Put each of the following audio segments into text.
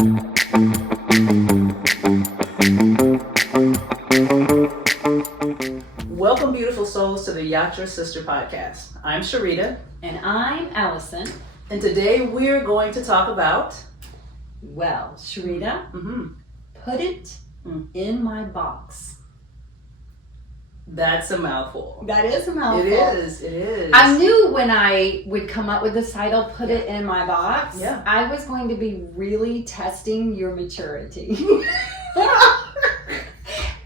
Welcome, beautiful souls, to the Yatra Sister Podcast. I'm Sharita. And I'm Allison. And today we're going to talk about... Well, Sharita, put it in my box. That's a mouthful. That is a mouthful. It is. I knew when I would come up with this title, put it in my box, I was going to be really testing your maturity.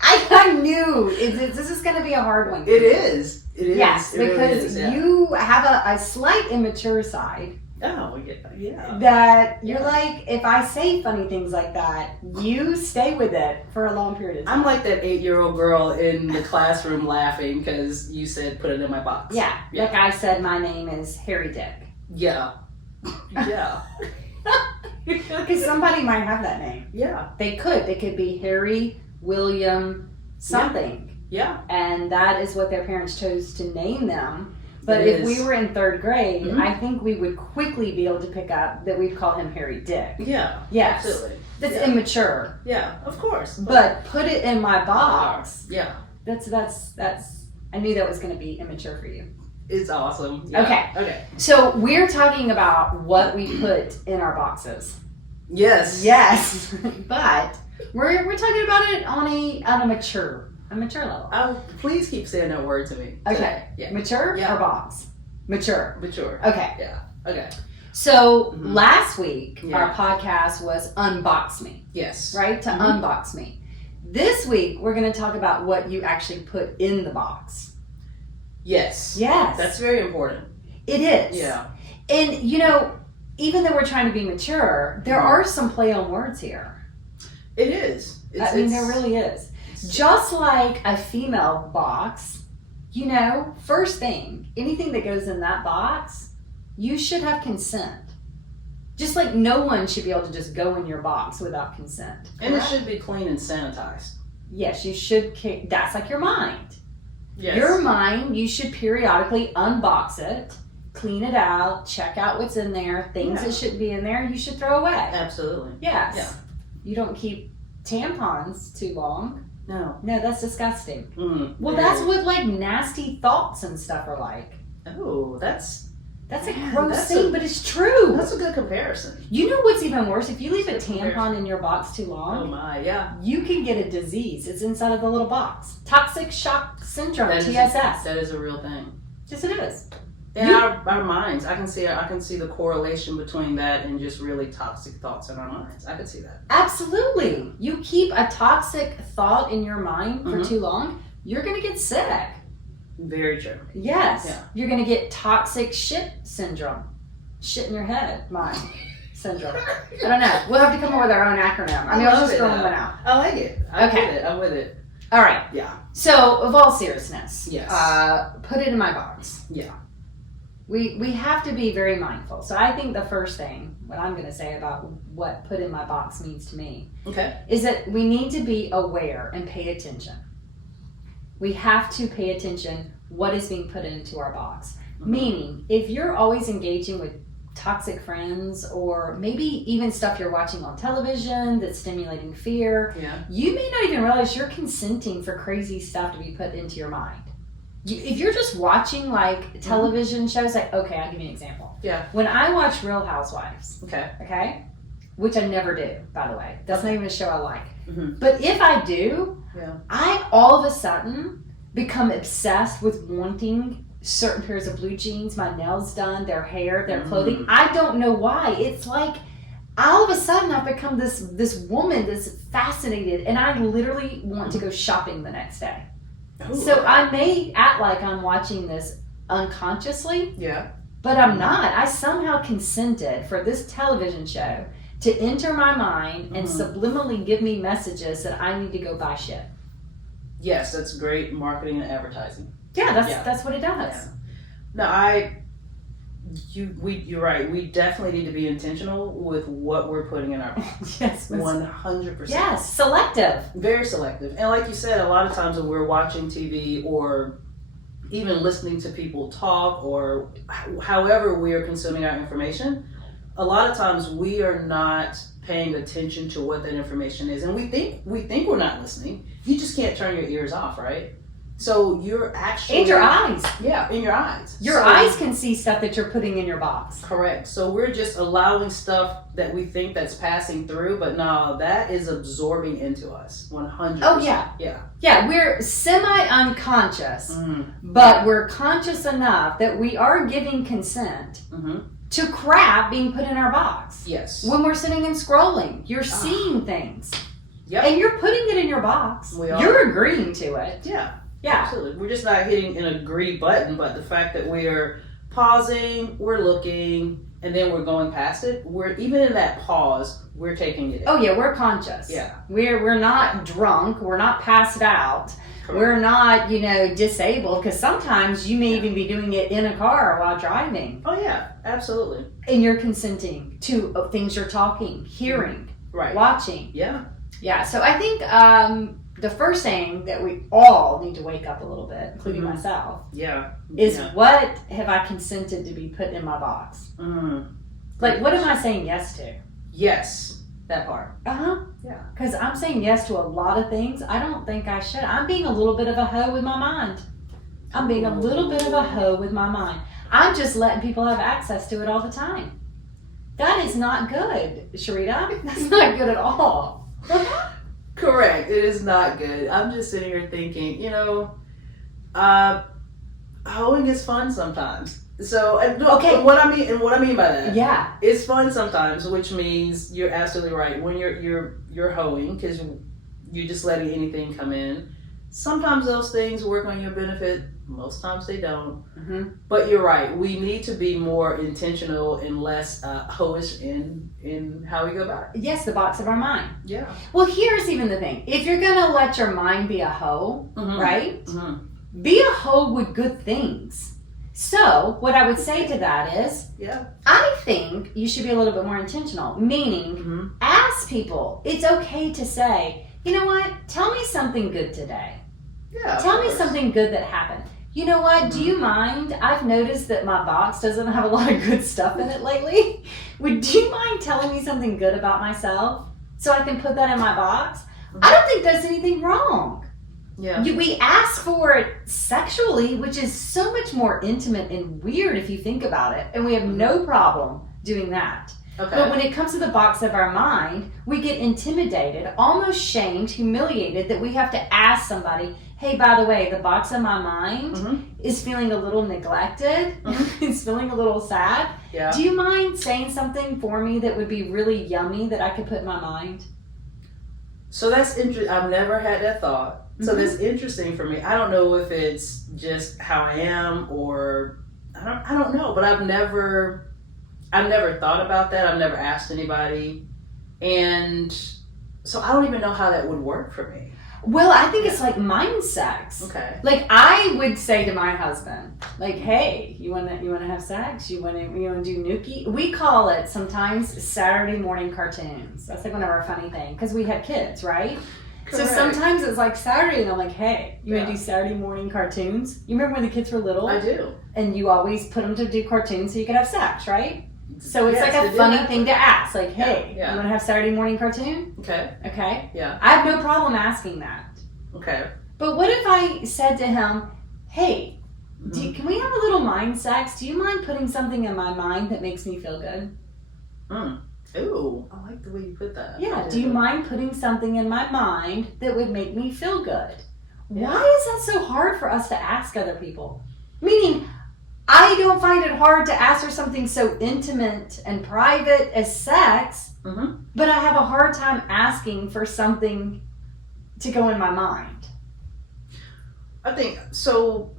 I knew this is going to be a hard one. It is. Yes, it because really is, you have a slight immature side. Oh, yeah. That you're like, if I say funny things like that, you stay with it for a long period of time. I'm like that 8-year-old girl in the classroom laughing because you said put it in my box. Yeah. Like I said, my name is Harry Dick. Yeah. Because somebody might have that name. Yeah. They could be Harry, William, something. Yeah. And that is what their parents chose to name them. But if we were in 3rd grade, I think we would quickly be able to pick up that we'd call him Harry Dick. Yeah. Yes. Absolutely. That's immature. Yeah, of course. But put it in my box. Yeah. That's I knew that was going to be immature for you. It's awesome. Yeah. Okay. So we're talking about what we put in our boxes. Yes. But we're talking about it on a mature level. Please keep saying that word to me. Okay. Yeah. Mature or box? Mature. Okay. Yeah. Okay. So last week our podcast was Unbox Me. Yes. Right? To unbox me. This week we're going to talk about what you actually put in the box. Yes. That's very important. It is. Yeah. And even though we're trying to be mature, there are some play on words here. It is. There really is. Just like a female box, first thing, anything that goes in that box, you should have consent. Just like no one should be able to just go in your box without consent. And it should be clean and sanitized. Yes, you should. That's like your mind. Yes. Your mind, you should periodically unbox it, clean it out, check out what's in there, things that shouldn't be in there, you should throw away. Absolutely. Yes. Yeah. You don't keep tampons too long. No, that's disgusting. Well, it that's is. what like nasty thoughts and stuff are like. Oh, that's a gross thing, but it's true. That's a good comparison. You know what's even worse? If you leave a tampon in your box too long, oh my, yeah, you can get a disease. It's inside of the little box. Toxic shock syndrome, TSS. That is a real thing. Yes, it is. In our minds, I can see the correlation between that and just really toxic thoughts in our minds. I could see that. Absolutely. You keep a toxic thought in your mind for too long, you're going to get sick. Very true. Yes. Yeah. You're going to get toxic shit syndrome. Shit in your head, mind syndrome. I don't know. We'll have to come up with our own acronym. I was just throwing one out. I like it. I'm with it. All right. Yeah. So, of all seriousness, yes. Put it in my box. Yeah. We have to be very mindful. So I think the first thing, what I'm going to say about what put in my box means to me, is that we need to be aware and pay attention. We have to pay attention what is being put into our box. Meaning, if you're always engaging with toxic friends or maybe even stuff you're watching on television that's stimulating fear, you may not even realize you're consenting for crazy stuff to be put into your mind. If you're just watching like television shows, like, okay, I'll give you an example. Yeah. When I watch Real Housewives, okay, which I never do, by the way. That's not even a show I like. But if I do, I all of a sudden become obsessed with wanting certain pairs of blue jeans, my nails done, their hair, their clothing. I don't know why. It's like all of a sudden I've become this woman that's fascinated, and I literally want to go shopping the next day. Ooh. So I may act like I'm watching this unconsciously, but I'm not. I somehow consented for this television show to enter my mind and subliminally give me messages that I need to go buy shit. Yes, that's great marketing and advertising. Yeah, that's what it does. Yeah. No, you're right. We definitely need to be intentional with what we're putting in our box. Yes, 100%. Yes, selective. Very selective. And like you said, a lot of times when we're watching TV or even listening to people talk or however we are consuming our information, a lot of times we are not paying attention to what that information is. And we think we're not listening. You just can't turn your ears off, right? So you're actually... And your eyes. Yeah, in your eyes. Your eyes can see stuff that you're putting in your box. Correct. So we're just allowing stuff that we think that's passing through, but no, that is absorbing into us 100%. Oh, yeah. Yeah. Yeah, we're semi-unconscious, but we're conscious enough that we are giving consent to crap being put in our box. Yes. When we're sitting and scrolling, you're seeing things. Yep. And you're putting it in your box. We are. You're agreeing to it. Yeah. Yeah. Absolutely. We're just not hitting an agree button, but the fact that we're pausing, we're looking, and then we're going past it, we're even in that pause, we're taking it in. Oh yeah, we're conscious. Yeah. We're not drunk, we're not passed out. Correct. We're not, disabled, because sometimes you may even be doing it in a car while driving. Oh yeah, absolutely. And you're consenting to things you're talking, hearing, watching. Yeah. Yeah, so I think the first thing that we all need to wake up a little bit, including myself, is what have I consented to be put in my box? Like, what am I saying yes to? Yes, that part. Yeah. Because I'm saying yes to a lot of things I don't think I should. I'm being a little bit of a hoe with my mind. I'm being a little bit of a hoe with my mind. I'm just letting people have access to it all the time. That is not good, Sharita. That's not good at all. Correct. It is not good. I'm just sitting here thinking, hoeing is fun sometimes. So, what I mean by that, it's fun sometimes, which means you're absolutely right. When you're hoeing, because you're just letting anything come in. Sometimes those things work on your benefit. Most times they don't. But you're right. We need to be more intentional and less hoish in how we go about it. Yes, the box of our mind. Yeah. Well, here's even the thing. If you're going to let your mind be a hoe, right? Be a hoe with good things. So, what I would say to that is, I think you should be a little bit more intentional. Meaning, ask people. It's okay to say, you know what? Tell me something good today. Yeah. Tell me something good that happened. You know what? Do you mind? I've noticed that my box doesn't have a lot of good stuff in it lately. Would you mind telling me something good about myself so I can put that in my box? I don't think there's anything wrong. Yeah. We ask for it sexually, which is so much more intimate and weird if you think about it, and we have no problem doing that. Okay. But when it comes to the box of our mind, we get intimidated, almost shamed, humiliated that we have to ask somebody, hey, by the way, the box of my mind is feeling a little neglected. It's feeling a little sad. Yeah. Do you mind saying something for me that would be really yummy that I could put in my mind? So that's interesting. I've never had that thought. So that's interesting for me. I don't know if it's just how I am or I don't know, but I've never thought about that. I've never asked anybody. And so I don't even know how that would work for me. Well, I think it's like mind sex. Okay. Like I would say to my husband, like, "Hey, you wanna have sex? You wanna do nookie?" We call it sometimes Saturday morning cartoons. That's like one of our funny things because we had kids, right? Correct. So sometimes it's like Saturday, and I'm like, "Hey, you wanna do Saturday morning cartoons?" You remember when the kids were little? I do. And you always put them to do cartoons so you could have sex, right? So it's Yes, like a funny thing to ask, like, "Hey, Yeah. you want to have Saturday morning cartoon?" Okay. Okay. Yeah. I have no problem asking that. Okay. But what if I said to him, "Hey, can we have a little mind sex? Do you mind putting something in my mind that makes me feel good?" Ooh, I like the way you put that. Yeah. Do you mind putting something in my mind that would make me feel good? Yeah. Why is that so hard for us to ask other people? Meaning, I don't find it hard to ask for something so intimate and private as sex, but I have a hard time asking for something to go in my mind. I think, so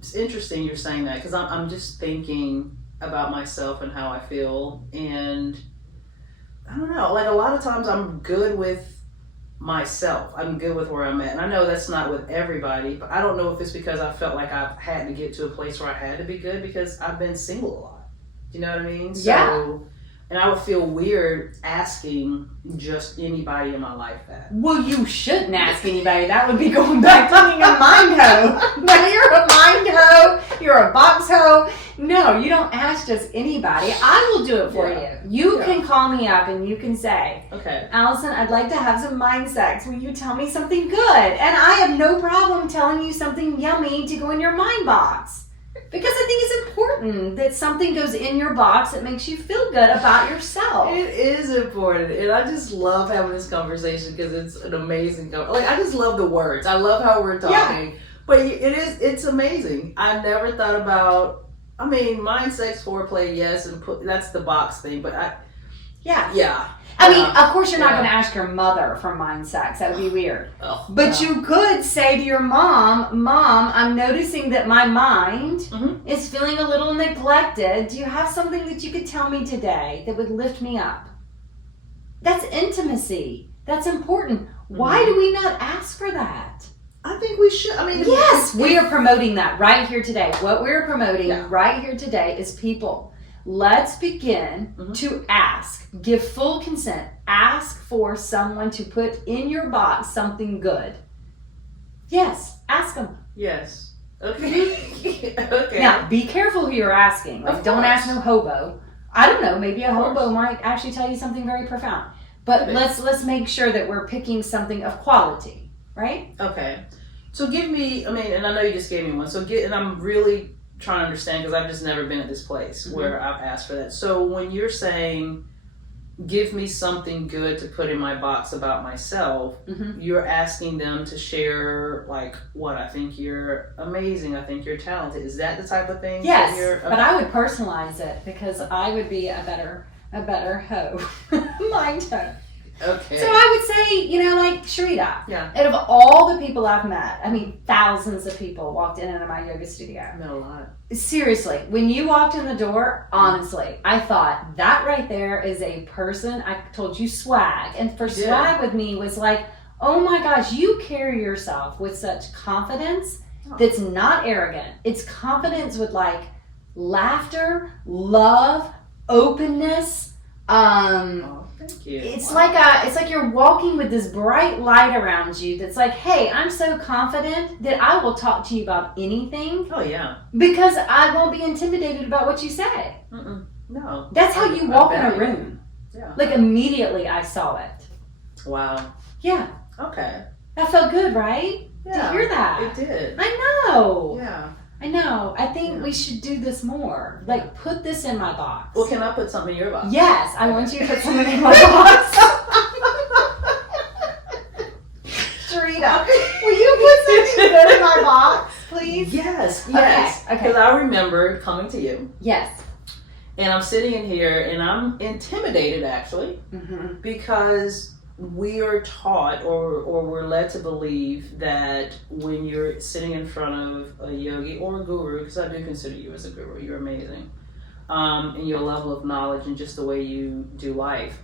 it's interesting you're saying that because I'm just thinking about myself and how I feel, and I don't know, like a lot of times I'm good with myself. I'm good with where I'm at. And I know that's not with everybody, but I don't know if it's because I felt like I've had to get to a place where I had to be good because I've been single a lot. Do you know what I mean? Yeah. So And I would feel weird asking just anybody in my life that. Well, you shouldn't ask anybody. That would be going back to being a mind hoe. Now you're a mind hoe. You're a box hoe. No, you don't ask just anybody. I will do it for you. You can call me up and you can say, okay, Allison, I'd like to have some mind sex. Will you tell me something good? And I have no problem telling you something yummy to go in your mind box. Because I think it's important that something goes in your box that makes you feel good about yourself. It is important. And I just love having this conversation because it's an amazing I just love the words. I love how we're talking. Yeah. But it's amazing. I never thought about, mind, sex, foreplay, yes, and that's the box thing. But yeah. I mean, of course you're not going to ask your mother for mind sex. That would be weird. But you could say to your mom, I'm noticing that my mind is feeling a little neglected. Do you have something that you could tell me today that would lift me up? That's intimacy. That's important. Why do we not ask for that? I think we should. Yes, we are promoting that right here today. What we're promoting right here today is people. Let's begin to ask, give full consent, ask for someone to put in your box something good. Yes, ask them. Yes. Okay. Okay. Now, be careful who you're asking. Like, don't ask no hobo. I don't know, maybe a hobo might actually tell you something very profound. But let's make sure that we're picking something of quality, right? Okay. So give me, and I know you just gave me one. And I'm really trying to understand because I've just never been at this place where I've asked for that. So when you're saying, give me something good to put in my box about myself, you're asking them to share what? I think you're amazing. I think you're talented. Is that the type of thing? Yes, but I would personalize it because I would be a better hoe. Mind hoe. Okay. So I would say, Sharita, out of all the people I've met, thousands of people walked in and out of my yoga studio. No, a lot. Seriously, when you walked in the door, honestly, I thought that right there is a person. I told you swag. And for swag with me was like, oh my gosh, you carry yourself with such confidence that's not arrogant. It's confidence with laughter, love, openness, thank you. It's like you're walking with this bright light around you that's like, hey, I'm so confident that I will talk to you about anything. Oh, yeah. Because I won't be intimidated about what you say. No. That's how you walk in a room. Yeah. Immediately I saw it. Wow. Yeah. Okay. That felt good, right? Yeah. To hear that. It did. I know. Yeah. I know. I think we should do this more. Put this in my box. Well, can I put something in your box? Yes, I want you to put something in my box. Sharita, will you put something good in my box, please? Yes. Okay. Because I remember coming to you. Yes. And I'm sitting in here and I'm intimidated actually because we are taught or we're led to believe that when you're sitting in front of a yogi or a guru, because I do consider you as a guru, you're amazing, and your level of knowledge and just the way you do life.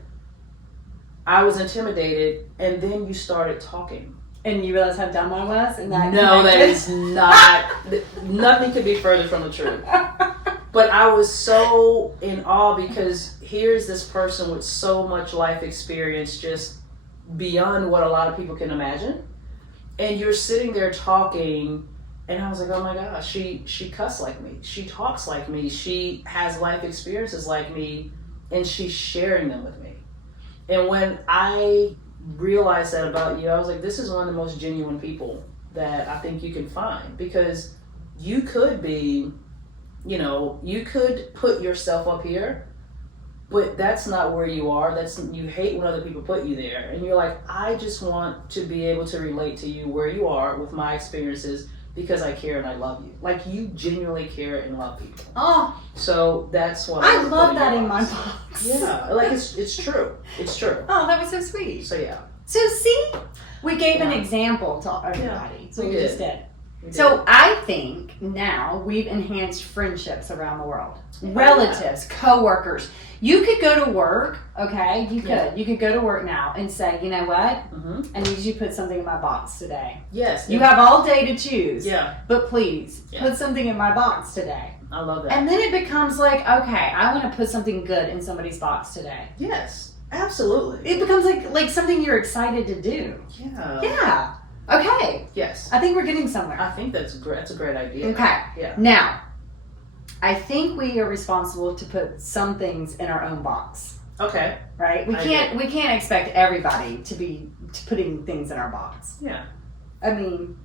I was intimidated and then you started talking. And you realized how dumb I was? And that is not, nothing could be further from the truth. But I was so in awe because here's this person with so much life experience, just beyond what a lot of people can imagine. And you're sitting there talking, and I was like, oh my gosh, she cuss like me. She talks like me. She has life experiences like me, and she's sharing them with me. And when I realized that about you, I was like, this is one of the most genuine people that I think you can find, because you could be, you could put yourself up here, but that's not where you are. You hate when other people put you there. And you're like, I just want to be able to relate to you where you are with my experiences because I care and I love you. Like, you genuinely care and love people. Oh. So that's what I love that in my box. Yeah. It's true. It's true. Oh, that was so sweet. So yeah. So see, we gave an example to everybody. Yeah, so we just did. So I think now we've enhanced friendships around the world. Relatives, co-workers. You could go to work, okay? You could. You could go to work now and say, you know what? I need you to put something in my box today. Yes. You have all day to choose. Yeah. But please, put something in my box today. I love that. And then it becomes like, okay, I want to put something good in somebody's box today. Yes. Absolutely. It becomes like something you're excited to do. Yeah. Yeah. Okay. Yes. I think we're getting somewhere. I think that's great. That's a great idea. Okay. Yeah. Now, I think we are responsible to put some things in our own box. Okay. Right? We can't expect everybody to be putting things in our box. Yeah. I mean,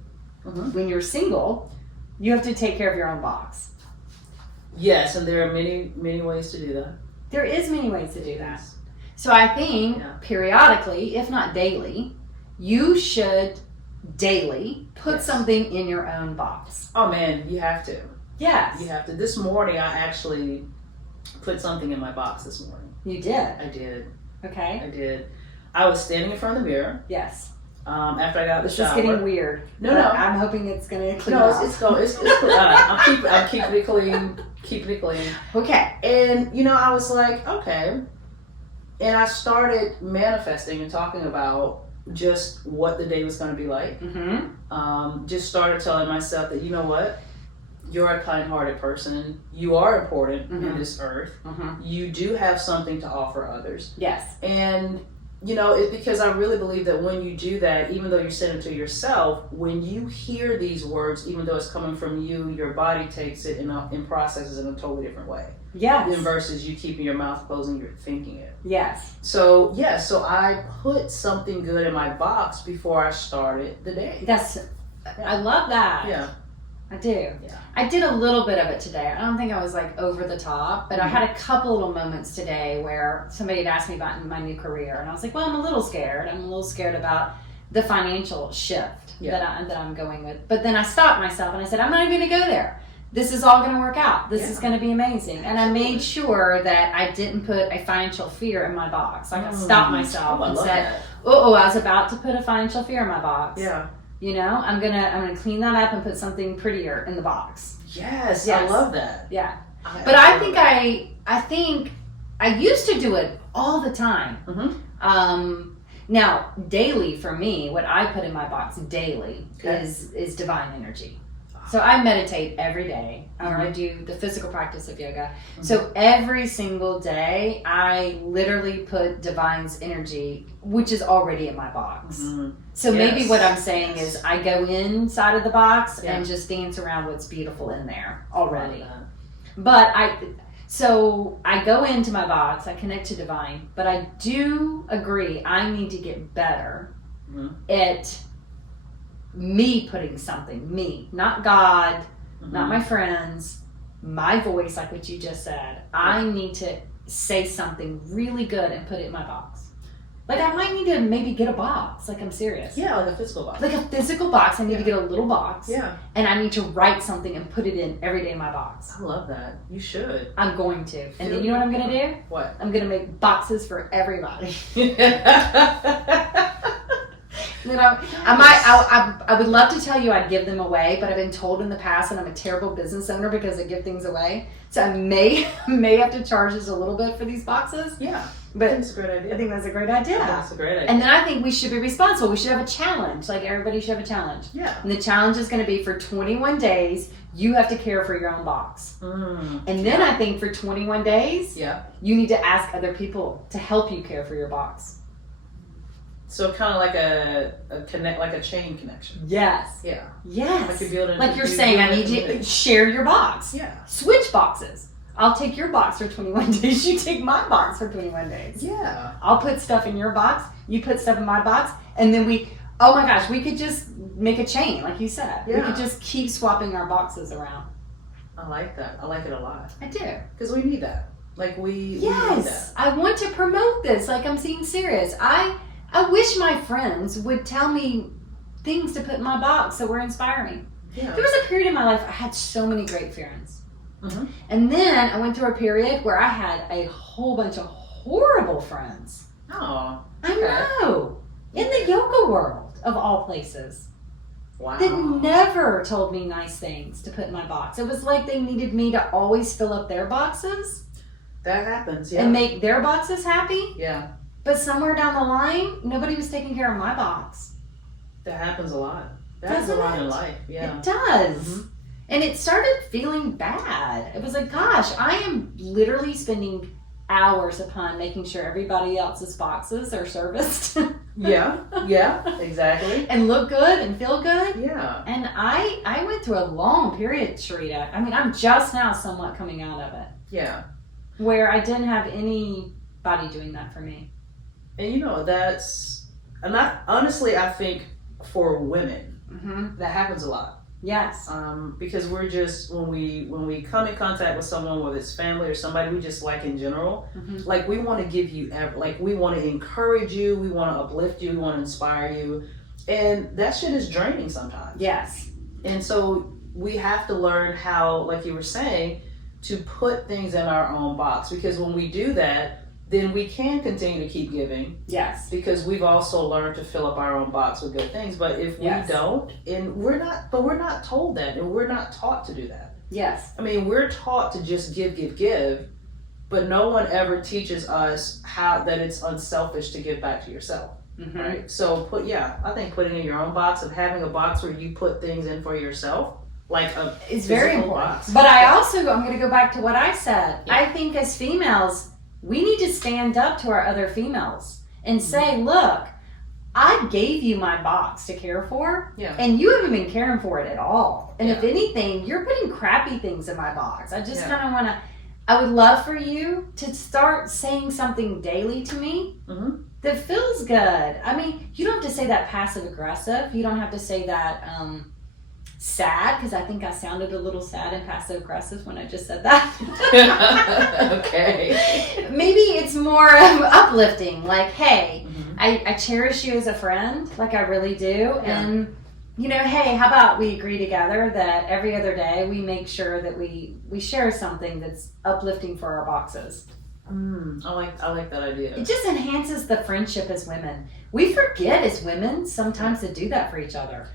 when you're single, you have to take care of your own box. Yes, and there are many, many ways to do that. There is many ways to do that. So I think periodically, if not daily, you should daily put something in your own box. Oh man, you have to. Yes. You have to. This morning I actually put something in my box this morning. You did? I did. Okay. I did. I was standing in front of the mirror. Yes. After I got out of the shower. This is getting weird. No. I'm hoping it's going to clean up. No, it's clean. I'm keeping it clean. Keeping it clean. Okay. And, I was like, okay. And I started manifesting and talking about just what the day was going to be like. Just started telling myself that, you know what? You're a kind-hearted person. You are important in this earth. You do have something to offer others. Yes. And, it's because I really believe that when you do that, even though you're saying it to yourself, when you hear these words, even though it's coming from you, your body takes it and processes it in a totally different way. Yes. Than versus you keeping your mouth closed and you're thinking it. Yes. So I put something good in my box before I started the day. I love that. Yeah. I do. Yeah. I did a little bit of it today. I don't think I was like over the top, but I had a couple little moments today where somebody had asked me about my new career, and I was like, well, I'm a little scared. I'm a little scared about the financial shift that I'm going with. But then I stopped myself and I said, I'm not even going to go there. This is all going to work out. This is going to be amazing. And I made sure that I didn't put a financial fear in my box. Like I stopped myself and said, I was about to put a financial fear in my box. Yeah. I'm gonna clean that up and put something prettier in the box. Yes. I love that. Yeah. But I think I used to do it all the time. Now, daily for me, what I put in my box daily is divine energy. So I meditate every day, or I do the physical practice of yoga. So every single day, I literally put divine's energy, which is already in my box. So maybe what I'm saying is I go inside of the box and just dance around what's beautiful in there already. But I go into my box, I connect to divine, but I do agree I need to get better at me putting something, not God, not my friends, my voice, like what you just said. I need to say something really good and put it in my box. Like I might need to maybe get a box, like I'm serious. Yeah, like a physical box. Like a physical box, I need to get a little box. Yeah. And I need to write something and put it in every day in my box. I love that. You should. I'm going to. And then you know what I'm going to do? What? I'm going to make boxes for everybody. I would love to tell you I'd give them away, but I've been told in the past that I'm a terrible business owner because I give things away. So I may have to charge just a little bit for these boxes. Yeah. But that's a great idea. I think that's a great idea. That's a great idea. And then I think we should be responsible. We should have a challenge. Like everybody should have a challenge. Yeah. And the challenge is going to be for 21 days, you have to care for your own box. And then I think for 21 days, you need to ask other people to help you care for your box. So kind of like a chain connection. Yes. Yeah. Yes. Like you're building. Like you're saying, I need you to share your box. Yeah. Switch boxes. I'll take your box for 21 days. You take my box for 21 days. Yeah. I'll put stuff in your box. You put stuff in my box. And then we could just make a chain, like you said. Yeah. We could just keep swapping our boxes around. I like that. I like it a lot. I do. Because we need that. Like we need that. I want to promote this. Like I'm being serious. I wish my friends would tell me things to put in my box that were inspiring. Yeah. There was a period in my life I had so many great friends. And then I went through a period where I had a whole bunch of horrible friends. Oh. I know. In the yoga world, of all places. that never told me nice things to put in my box. It was like they needed me to always fill up their boxes. That happens, yeah. And make their boxes happy. Yeah. But somewhere down the line, nobody was taking care of my box. That happens a lot. That happens a lot in life, yeah. It does. Mm-hmm. And it started feeling bad. It was like, gosh, I am literally spending hours upon making sure everybody else's boxes are serviced. yeah, exactly. And look good and feel good. Yeah. And I went through a long period, Sharita. I mean, I'm just now somewhat coming out of it. Yeah. Where I didn't have anybody doing that for me. And honestly, I think for women, that happens a lot. Yes. Because we're just, when we come in contact with someone, whether it's family or somebody we just like in general, like we want to give you, we want to encourage you, we want to uplift you, we want to inspire you. And that shit is draining sometimes. Yes. And so we have to learn how, like you were saying, to put things in our own box. Because when we do that, then we can continue to keep giving. Yes. Because we've also learned to fill up our own box with good things. But if we don't, and we're not told that, and we're not taught to do that. Yes. I mean, we're taught to just give, but no one ever teaches us that it's unselfish to give back to yourself. Right? So I think putting in your own box and having a box where you put things in for yourself, like it's very important. Box. But I'm going to go back to what I said. Yeah. I think as females, we need to stand up to our other females and say, look, I gave you my box to care for, and you haven't been caring for it at all. And if anything, you're putting crappy things in my box. I just kind of want to, I would love for you to start saying something daily to me that feels good. I mean, you don't have to say that passive aggressive. You don't have to say that sad, because I think I sounded a little sad and passive aggressive when I just said that. Okay. Maybe it's more uplifting, like, hey, I cherish you as a friend, like I really do, and hey, how about we agree together that every other day we make sure that we share something that's uplifting for our boxes. I like that idea. It just enhances the friendship as women. We forget as women sometimes to do that for each other.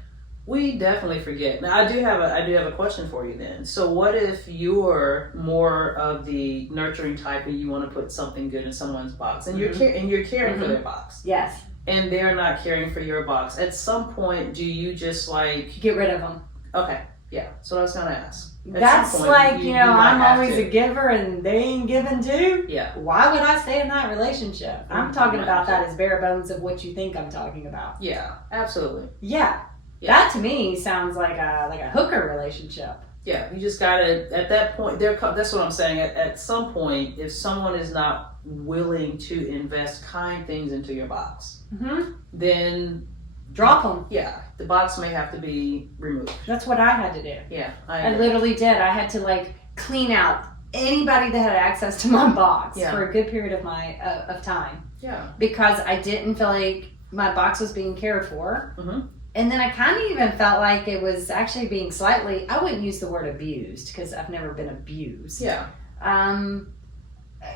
We definitely forget. Now, I do have a question for you then. So what if you're more of the nurturing type and you want to put something good in someone's box, and you're caring for their box? Yes. And they're not caring for your box. At some point, do you just get rid of them? Okay. Yeah. So I was going to ask. That's like, I'm always a giver and they ain't giving too. Yeah. Why would I stay in that relationship? I'm talking about that as bare bones of what you think I'm talking about. Yeah, absolutely. Yeah. That to me sounds like a hooker relationship. Yeah, you just gotta, at that point, that's what I'm saying. At some point, if someone is not willing to invest kind things into your box, then drop them. Yeah, the box may have to be removed. That's what I had to do. Yeah, I literally did. I had to clean out anybody that had access to my box for a good period of time. Yeah, because I didn't feel like my box was being cared for. And then I kind of even felt like it was actually being slightly, I wouldn't use the word abused because I've never been abused. Yeah.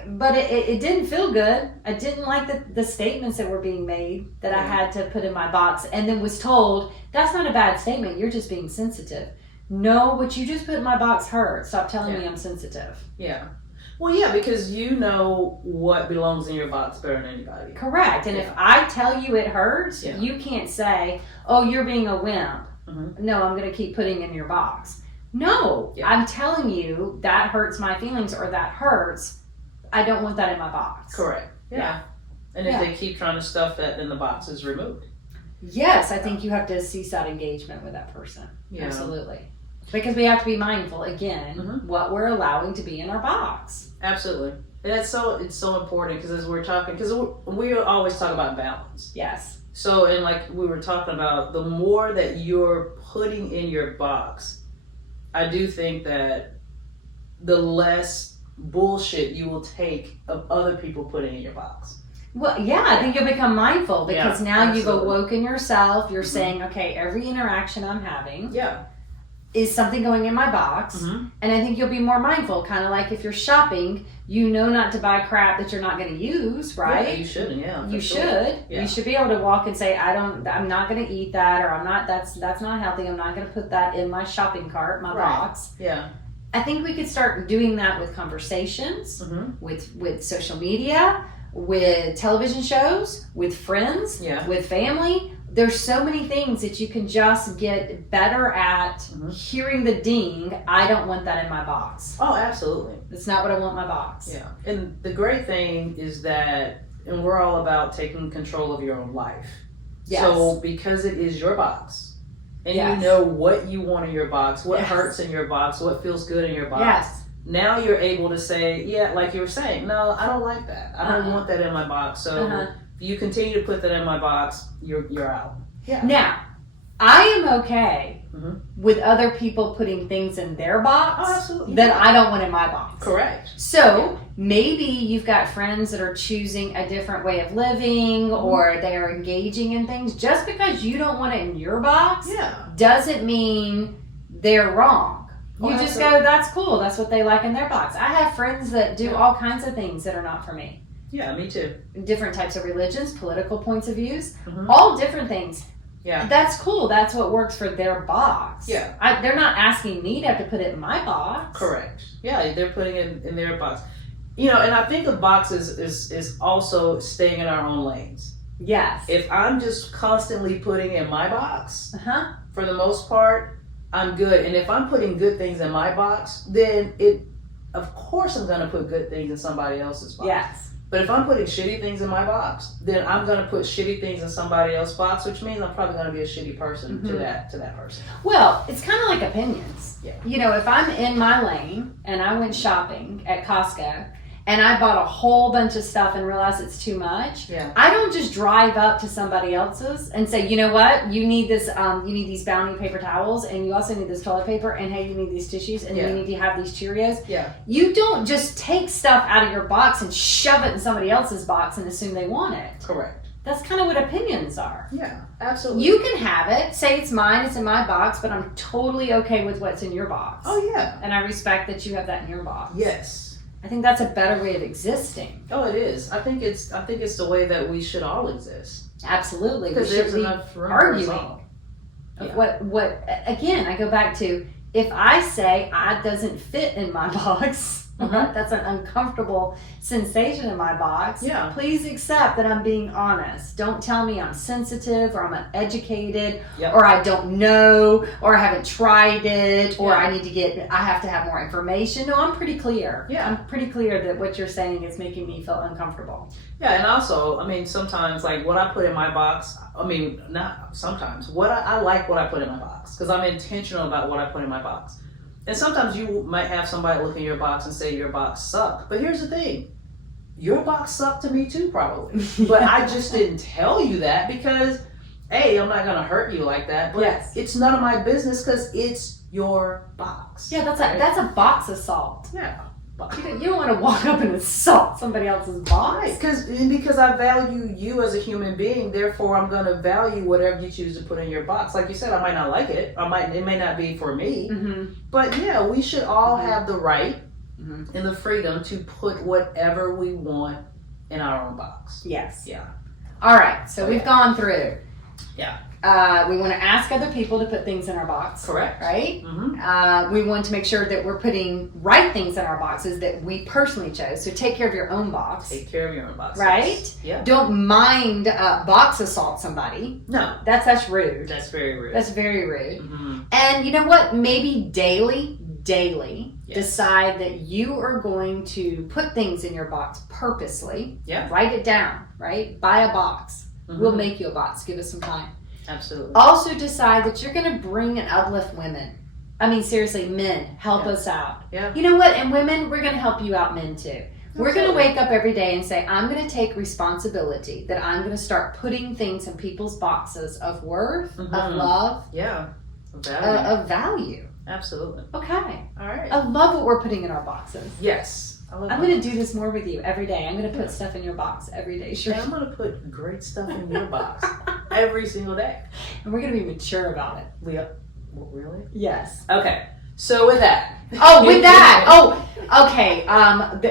But it didn't feel good. I didn't like the statements that were being made that I had to put in my box, and then was told, that's not a bad statement, you're just being sensitive. No, what you just put in my box hurts. Stop telling me I'm sensitive. Yeah. Well, yeah, because you know what belongs in your box better than anybody. Correct. And if I tell you it hurts, you can't say, oh, you're being a wimp. No, I'm going to keep putting in your box. No, I'm telling you that hurts my feelings, or that hurts. I don't want that in my box. Correct. Yeah. And if they keep trying to stuff that, then the box is removed. Yes, I think you have to cease that engagement with that person. Yeah. Absolutely. Because we have to be mindful, again, what we're allowing to be in our box. Absolutely. And it's so important, because as we're talking, because we always talk about balance. Yes. So, and like we were talking about, the more that you're putting in your box, I do think that the less bullshit you will take of other people putting in your box. Well, yeah, I think you'll become mindful, because now you've awoken yourself. You're saying, okay, every interaction I'm having, is something going in my box? And I think you'll be more mindful, kind of like if you're shopping, you know not to buy crap that you're not going to use, right? Yeah, you shouldn't. Yeah, you should. Yeah. You should be able to walk and say, I'm not going to eat that, or that's not healthy. I'm not going to put that in my shopping cart, my box. Yeah. I think we could start doing that with conversations, with social media, with television shows, with friends, with family. There's so many things that you can just get better at hearing the ding. I don't want that in my box. Oh, absolutely. That's not what I want in my box. Yeah. And the great thing is that, and we're all about taking control of your own life. Yes. So because it is your box, and you know what you want in your box, what hurts in your box, what feels good in your box. Yes. Now you're able to say, like you were saying, no, I don't like that. I don't want that in my box. So if you continue to put that in my box, you're out. Yeah. Now, I am okay with other people putting things in their box that I don't want in my box. Correct. So maybe you've got friends that are choosing a different way of living or they are engaging in things. Just because you don't want it in your box doesn't mean they're wrong. You just go, that's cool. That's what they like in their box. I have friends that do all kinds of things that are not for me. Yeah, me too. Different types of religions, political points of views, all different things. Yeah. That's cool. That's what works for their box. Yeah. They're not asking me to have to put it in my box. Correct. Yeah, they're putting it in their box. And I think the box is also staying in our own lanes. Yes. If I'm just constantly putting in my box, for the most part, I'm good. And if I'm putting good things in my box, then of course I'm going to put good things in somebody else's box. Yes. But if I'm putting shitty things in my box, then I'm going to put shitty things in somebody else's box, which means I'm probably going to be a shitty person to that person. Well, it's kind of like opinions. Yeah. If I'm in my lane and I went shopping at Costco and I bought a whole bunch of stuff and realized it's too much, I don't just drive up to somebody else's and say, you know what, you need this, you need these Bounty paper towels, and you also need this toilet paper, and hey, you need these tissues, and you need to have these Cheerios. Yeah. You don't just take stuff out of your box and shove it in somebody else's box and assume they want it. Correct. That's kind of what opinions are. Yeah, absolutely. You can have it, say it's mine, it's in my box, but I'm totally okay with what's in your box. Oh, yeah. And I respect that you have that in your box. Yes. I think that's a better way of existing. Oh, it is. I think it's the way that we should all exist. Absolutely. Because there's enough room arguing. What again, I go back to, if I say I doesn't fit in my box, that's an uncomfortable sensation in my box. Yeah. Please accept that I'm being honest. Don't tell me I'm sensitive or I'm uneducated or I don't know or I haven't tried it or I have to have more information. No, I'm pretty clear. Yeah. I'm pretty clear that what you're saying is making me feel uncomfortable. Yeah, and also, sometimes, like, what I put in my box, not sometimes, I like what I put in my box because I'm intentional about what I put in my box. And sometimes you might have somebody look in your box and say your box sucked. But here's the thing. Your box sucked to me too, probably. But I just didn't tell you that because, A, I'm not going to hurt you like that. But it's none of my business because it's your box. Yeah, that's a box assault. Yeah. You don't want to walk up and assault somebody else's box. Right, because I value you as a human being, therefore I'm going to value whatever you choose to put in your box. Like you said, I might not like it. It may not be for me. But yeah, we should all have the right and the freedom to put whatever we want in our own box. Yes. Yeah. All right, so we've gone through. Yeah. We want to ask other people to put things in our box. Correct. Right? We want to make sure that we're putting right things in our boxes that we personally chose. So take care of your own box. Take care of your own box. Right? Yeah. Don't mind box assault somebody. No. That's rude. That's very rude. That's very rude. And you know what? Maybe daily, decide that you are going to put things in your box purposely. Yeah. Write it down, right? Buy a box. We'll make you a box. Give us some time. Absolutely. Also decide that you're going to bring and uplift women. Seriously, men, help us out. Yeah. You know what? And women, we're going to help you out, men too. We're going to wake up every day and say, I'm going to take responsibility, that I'm going to start putting things in people's boxes of worth, of love, of value. Absolutely. Okay. All right. I love what we're putting in our boxes. Yes. I'm going to do this more with you every day. I'm going to put stuff in your box every day. Sure. Yeah, I'm going to put great stuff in your box every single day. And we're going to be mature about it. We Really? Yes. Okay. So with that. Okay.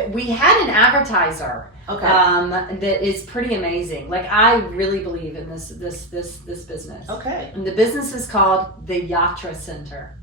We had an advertiser. Okay. That is pretty amazing. Like, I really believe in this business. Okay. And the business is called the Yatra Center.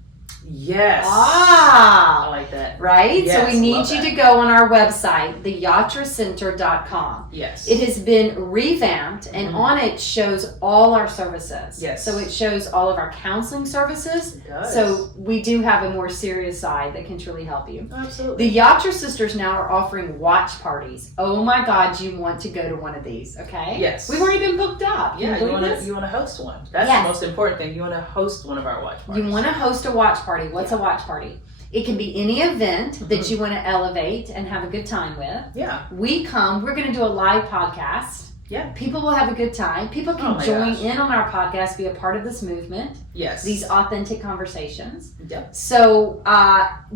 Yes. I like that. Right? Yes, so we need you to go on our website, theyatracenter.com. Yes. It has been revamped, and on it shows all our services. Yes. So it shows all of our counseling services. It does. So we do have a more serious side that can truly help you. Absolutely. The Yatra Sisters now are offering watch parties. Oh my God, you want to go to one of these, okay? Yes. We've already been booked up. Yeah, you want to host one. That's the most important thing. You want to host one of our watch parties. You want to host a watch party. What's a watch party? It can be any event that you want to elevate and have a good time with. Yeah. We're going to do a live podcast. Yeah. People will have a good time. People can join in on our podcast, be a part of this movement. Yes. These authentic conversations. Yep. So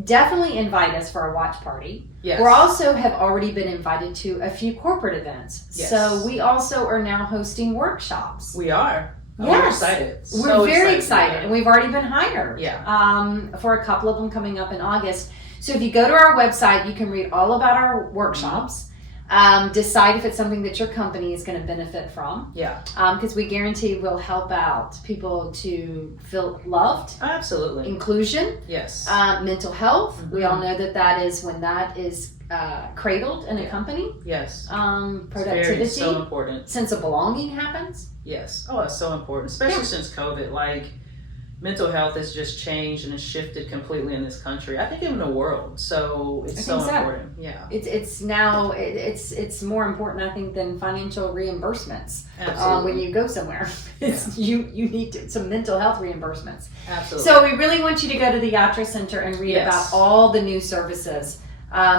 definitely invite us for a watch party. Yes. We also have already been invited to a few corporate events. Yes. So we also are now hosting workshops. We are. Yes. We're excited. We're very excited. And we've already been hired. Yeah. For a couple of them coming up in August. So if you go to our website, you can read all about our workshops. Decide if it's something that your company is going to benefit from. Yeah. Because we guarantee we'll help out people to feel loved. Absolutely. Inclusion. Yes. Mental health. We all know that is when that is cradled in a company. Yes. Productivity. It's so important. Sense of belonging happens. Yes. Oh, it's so important, especially since COVID. Like, mental health has just changed and has shifted completely in this country. I think in the world. So it's so important. Yeah. It's now it's more important, I think, than financial reimbursements. Absolutely. When you go somewhere, you need some mental health reimbursements. Absolutely. So we really want you to go to the Yatra Center and read about all the new services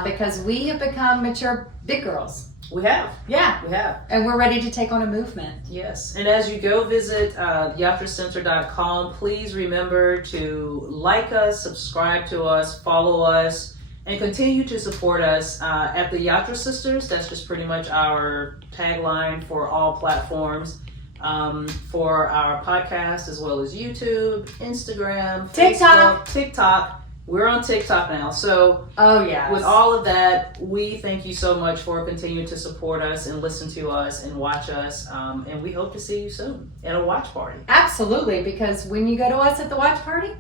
because we have become mature big girls. We have. Yeah. We have. And we're ready to take on a movement. Yes. And as you go visit yatracenter.com, please remember to like us, subscribe to us, follow us, and continue to support us at the Yatra Sisters. That's just pretty much our tagline for all platforms. For our podcast, as well as YouTube, Instagram, Facebook, TikTok. We're on TikTok now, so with all of that, we thank you so much for continuing to support us and listen to us and watch us, and we hope to see you soon at a watch party. Absolutely, because when you go to us at the watch party,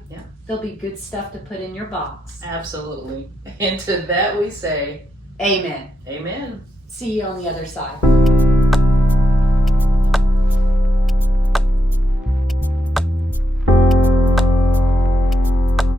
there'll be good stuff to put in your box. Absolutely. And to that we say, Amen. Amen. See you on the other side.